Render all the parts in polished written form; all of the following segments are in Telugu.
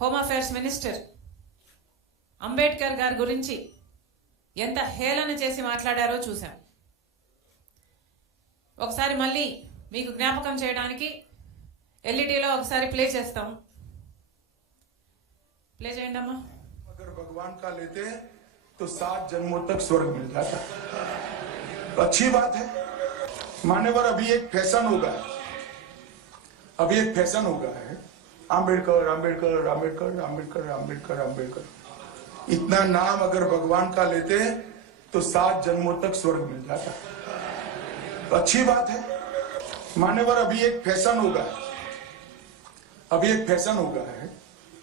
హోమ్ అఫేర్స్ మినిస్టర్ అంబేద్కర్ గారి గురించి ఎంత హేళన చేసి మాట్లాడారో చూసాం. ఒకసారి మళ్ళీ మీకు జ్ఞాపకం చేయడానికి ఎల్ఈడీలో ఒకసారి ప్లే చేస్తాం. प्ले చేయండి అమ్మా. अगर भगवान का लेते तो 7 जन्मों तक स्वर्ग मिल जाता. तो अच्छी बात है. मान्यवर, अभी एक फैशन होगा, अभी एक फैशन होगा है आम्बेडकर आम्बेडकर आम्बेडकर आम्बेडकर आम्बेडकर आम्बेडकर. इतना नाम अगर भगवान का लेते तो 7 जन्मों तक स्वर्ग मिल जाता. तो अच्छी बात है. मान्यवर, अभी एक फैशन होगा, अभी एक फैशन होगा है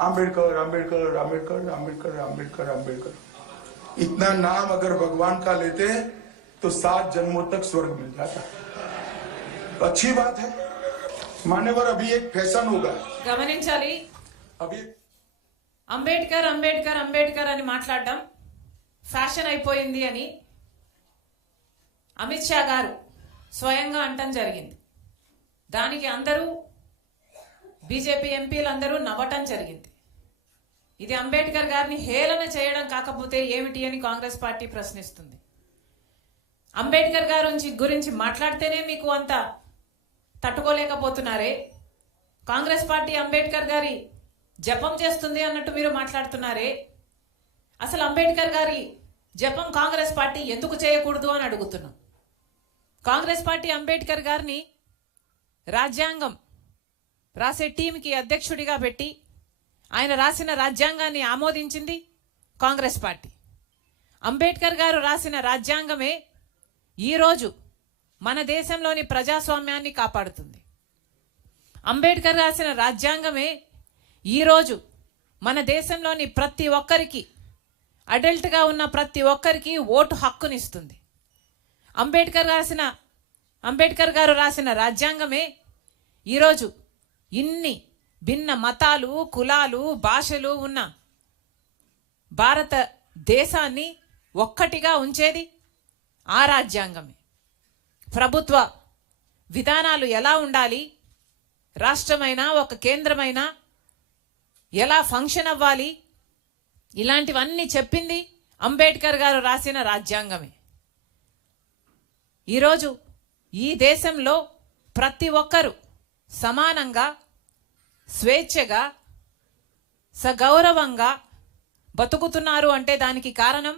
आम्बेडकर आम्बेडकर आम्बेडकर आम्बेडकर आम्बेडकर आम्बेडकर. इतना नाम अगर भगवान का लेते तो 7 जन्मों तक स्वर्ग मिल जाता. तो अच्छी बात है. मान्यवर, अभी एक फैशन होगा. గమనించాలి, अभी అంబేద్కర్ అంబేద్కర్ అంబేద్కర్ అని మాట్లాడడం ఫ్యాషన్ అయిపోయింది అని అమిత్ షా గారు స్వయంగా అంటం జరిగింది. దానికి అందరూ బీజేపీ ఎంపీలు అందరూ నవ్వటం జరిగింది. ఇది అంబేద్కర్ గారిని హేళన చేయడం కాకపోతే ఏమిటి అని కాంగ్రెస్ పార్టీ ప్రశ్నిస్తుంది. అంబేద్కర్ గారి గురించి మాట్లాడితేనే మీకు అంత తట్టుకోలేకపోతున్నారే, కాంగ్రెస్ పార్టీ అంబేద్కర్ గారి జపం చేస్తుంది అన్నట్టు మీరు మాట్లాడుతున్నారే. అసలు అంబేద్కర్ గారి జపం కాంగ్రెస్ పార్టీ ఎందుకు చేయకూడదు అని అడుగుతున్నాం. కాంగ్రెస్ పార్టీ అంబేద్కర్ గారిని రాజ్యాంగం రాసే టీంకి అధ్యక్షుడిగా పెట్టి ఆయన రాసిన రాజ్యాంగాన్ని ఆమోదించింది కాంగ్రెస్ పార్టీ. అంబేద్కర్ గారు రాసిన రాజ్యాంగమే ఈరోజు మన దేశంలోని ప్రజాస్వామ్యాన్ని కాపాడుతుంది. అంబేద్కర్ రాసిన రాజ్యాంగమే ఈరోజు మన దేశంలోని ప్రతి ఒక్కరికి, అడల్ట్గా ఉన్న ప్రతి ఒక్కరికి ఓటు హక్కునిస్తుంది. అంబేద్కర్ గారు రాసిన రాజ్యాంగమే ఈరోజు ఇన్ని భిన్న మతాలు, కులాలు, భాషలు ఉన్న భారతదేశాన్ని ఒక్కటిగా ఉంచేది ఆ రాజ్యాంగమే. ప్రభుత్వ విధానాలు ఎలా ఉండాలి, రాష్ట్రమైనా ఒక కేంద్రమైనా ఎలా ఫంక్షన్ అవ్వాలి, ఇలాంటివన్నీ చెప్పింది అంబేద్కర్ గారు రాసిన రాజ్యాంగమే. ఈరోజు ఈ దేశంలో ప్రతి ఒక్కరూ సమానంగా, స్వేచ్ఛగా, సగౌరవంగా బతుకుతున్నారు అంటే దానికి కారణం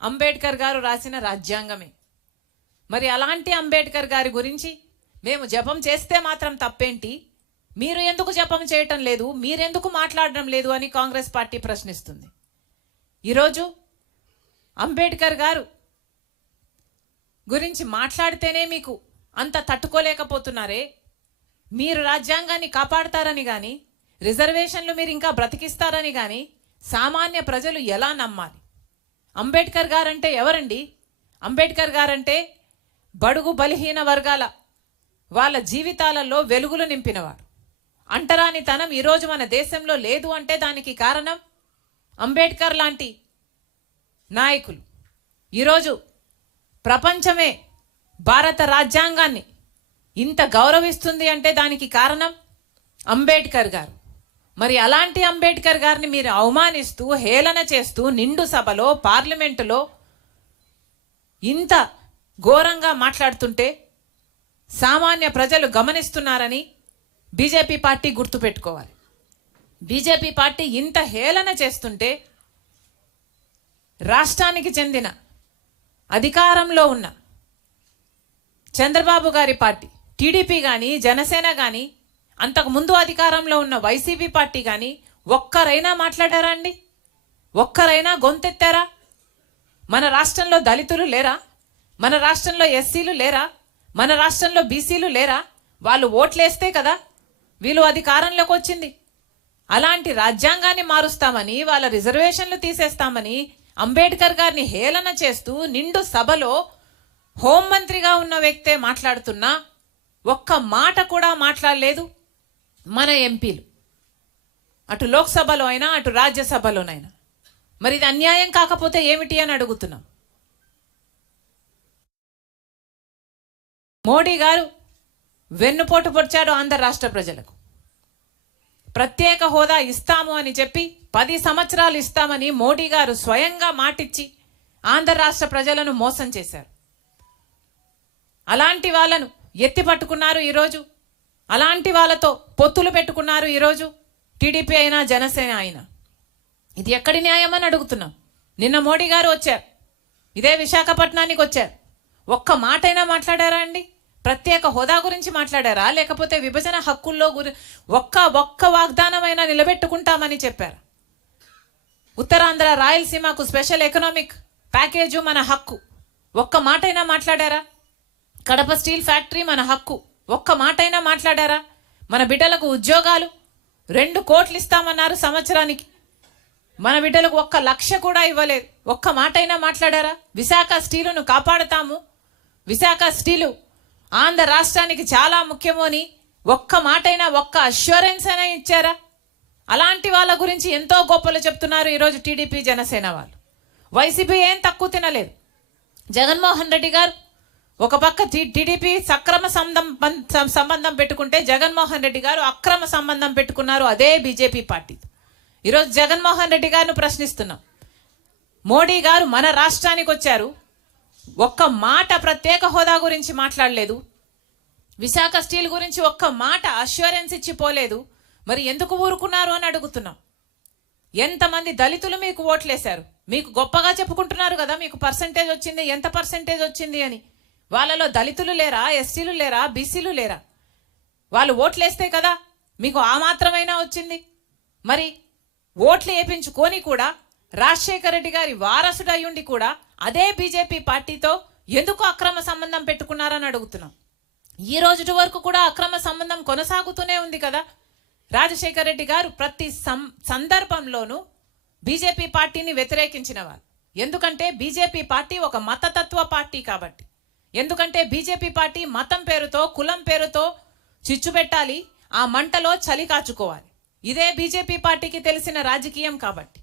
అంబేద్కర్ గారు రాసిన రాజ్యాంగమే. మరి అలాంటి అంబేద్కర్ గారి గురించి మేము జపం చేస్తే మాత్రం తప్పేంటి, మీరు ఎందుకు జపం చేయటం లేదు, మీరెందుకు మాట్లాడడం లేదు అని కాంగ్రెస్ పార్టీ ప్రశ్నిస్తుంది. ఈరోజు అంబేద్కర్ గారు గురించి మాట్లాడితేనే మీకు అంత తట్టుకోలేకపోతున్నారే. మీరు రాజ్యాంగాన్ని కాపాడతారని కానీ, రిజర్వేషన్లు మీరు ఇంకా బ్రతికిస్తారని కానీ సామాన్య ప్రజలు ఎలా నమ్మాలి? అంబేద్కర్ గారంటే ఎవరండి? అంబేద్కర్ గారంటే బడుగు బలహీన వర్గాల వాళ్ళ జీవితాలలో వెలుగులు నింపినవాడు. అంటరానితనం ఈరోజు మన దేశంలో లేదు అంటే దానికి కారణం అంబేద్కర్ లాంటి నాయకులు. ఈరోజు ప్రపంచమే భారత రాజ్యాంగాన్ని ఇంత గౌరవిస్తుంది అంటే దానికి కారణం అంబేద్కర్ గారు. మరి అలాంటి అంబేద్కర్ గారిని మీరు అవమానిస్తూ, హేళన చేస్తూ నిండు సభలో, పార్లమెంటులో ఇంత ఘోరంగా మాట్లాడుతుంటే సామాన్య ప్రజలు గమనిస్తున్నారని బీజేపీ పార్టీ గుర్తుపెట్టుకోవాలి. బీజేపీ పార్టీ ఇంత హేళన చేస్తుంటే రాష్ట్రానికి చెందిన అధికారంలో ఉన్న చంద్రబాబు గారి పార్టీ టీడీపీ కానీ, జనసేన కానీ, అంతకుముందు అధికారంలో ఉన్న వైసీపీ పార్టీ కానీ ఒక్కరైనా మాట్లాడారా అండి? ఒక్కరైనా గొంతెత్తారా? మన రాష్ట్రంలో దళితులు లేరా? మన రాష్ట్రంలో ఎస్సీలు లేరా? మన రాష్ట్రంలో బీసీలు లేరా? వాళ్ళు ఓట్లేస్తే కదా వీళ్ళు అధికారంలోకి వచ్చింది. అలాంటి రాజ్యాంగాన్ని మారుస్తామని, వాళ్ళ రిజర్వేషన్లు తీసేస్తామని అంబేద్కర్ గారిని హేళన చేస్తూ నిండు సభలో హోంమంత్రిగా ఉన్న వ్యక్తే మాట్లాడుతున్నా ఒక్క మాట కూడా మాట్లాడలేదు మన ఎంపీలు, అటు లోక్సభలో అయినా అటు రాజ్యసభలోనైనా. మరి ఇది అన్యాయం కాకపోతే ఏమిటి అని అడుగుతున్నాం. మోడీ గారు వెన్నుపోటు పొడిచాడు ఆంధ్ర రాష్ట్ర ప్రజలకు. ప్రత్యేక హోదా ఇస్తాము అని చెప్పి 10 సంవత్సరాలు ఇస్తామని మోడీ గారు స్వయంగా మాటిచ్చి ఆంధ్ర రాష్ట్ర ప్రజలను మోసం చేశారు. అలాంటి వాళ్ళను ఎత్తి పట్టుకున్నారు ఈరోజు. అలాంటి వాళ్ళతో పొత్తులు పెట్టుకున్నారు ఈరోజు టీడీపీ అయినా జనసేన అయినా. ఇది ఎక్కడి న్యాయం అని అడుగుతున్నాం. నిన్న మోడీ గారు వచ్చారు, ఇదే విశాఖపట్నానికి వచ్చారు. ఒక్క మాటైనా మాట్లాడారా అండి? ప్రత్యేక హోదా గురించి మాట్లాడారా? లేకపోతే విభజన హక్కుల్లో ఒక్క వాగ్దానమైనా నిలబెట్టుకుంటామని చెప్పారు. ఉత్తరాంధ్ర రాయలసీమకు స్పెషల్ ఎకనామిక్ ప్యాకేజు మన హక్కు, ఒక్క మాటైనా మాట్లాడారా? కడప స్టీల్ ఫ్యాక్టరీ మన హక్కు, ఒక్క మాటైనా మాట్లాడారా? మన బిడ్డలకు ఉద్యోగాలు 2 కోట్లు ఇస్తామన్నారు సంవత్సరానికి, మన బిడ్డలకు 1 లక్ష కూడా ఇవ్వలేదు. ఒక్క మాటైనా మాట్లాడారా? విశాఖ స్టీలును కాపాడుతాము, విశాఖ స్టీలు ఆంధ్ర రాష్ట్రానికి చాలా ముఖ్యము అని ఒక్క మాటైనా, ఒక్క అష్యూరెన్స్ అయినా ఇచ్చారా? అలాంటి వాళ్ళ గురించి ఎంతో గొప్పలు చెప్తున్నారు ఈరోజు టీడీపీ జనసేన వాళ్ళు. వైసీపీ ఏం తక్కువ తినలేదు. జగన్మోహన్ రెడ్డి గారు ఒక పక్క టీడీపీ సక్రమ సంబంధం పెట్టుకుంటే జగన్మోహన్ రెడ్డి గారు అక్రమ సంబంధం పెట్టుకున్నారు అదే బీజేపీ పార్టీ. ఈరోజు జగన్మోహన్ రెడ్డి గారిని ప్రశ్నిస్తున్నాం. మోడీ గారు మన రాష్ట్రానికి వచ్చారు, ఒక్క మాట ప్రత్యేక హోదా గురించి మాట్లాడలేదు, విశాఖ స్టీల్ గురించి ఒక్క మాట అష్యూరెన్స్ ఇచ్చిపోలేదు. మరి ఎందుకు ఊరుకున్నారు అని అడుగుతున్నాం. ఎంతమంది దళితులు మీకు ఓట్లేశారు? మీకు గొప్పగా చెప్పుకుంటున్నారు కదా మీకు పర్సంటేజ్ వచ్చింది, ఎంత పర్సంటేజ్ వచ్చింది అని. వాళ్ళలో దళితులు లేరా? ఎస్టీలు లేరా? బీసీలు లేరా? వాళ్ళు ఓట్లేస్తే కదా మీకు ఆ మాత్రమైనా వచ్చింది. మరి ఓట్లు వేయించుకొని కూడా రాజశేఖర రెడ్డి గారి వారసుడు అయ్యుండి కూడా అదే బీజేపీ పార్టీతో ఎందుకు అక్రమ సంబంధం పెట్టుకున్నారని అడుగుతున్నాం. ఈ రోజు వరకు కూడా అక్రమ సంబంధం కొనసాగుతూనే ఉంది కదా. రాజశేఖర రెడ్డి గారు ప్రతి సందర్భంలోనూ బీజేపీ పార్టీని వ్యతిరేకించిన వారు. ఎందుకంటే బీజేపీ పార్టీ ఒక మతతత్వ పార్టీ కాబట్టి. ఎందుకంటే బీజేపీ పార్టీ మతం పేరుతో, కులం పేరుతో చిచ్చు పెట్టాలి, ఆ మంటలో చలి కాచుకోవాలి. ఇదే బీజేపీ పార్టీకి తెలిసిన రాజకీయం కాబట్టి.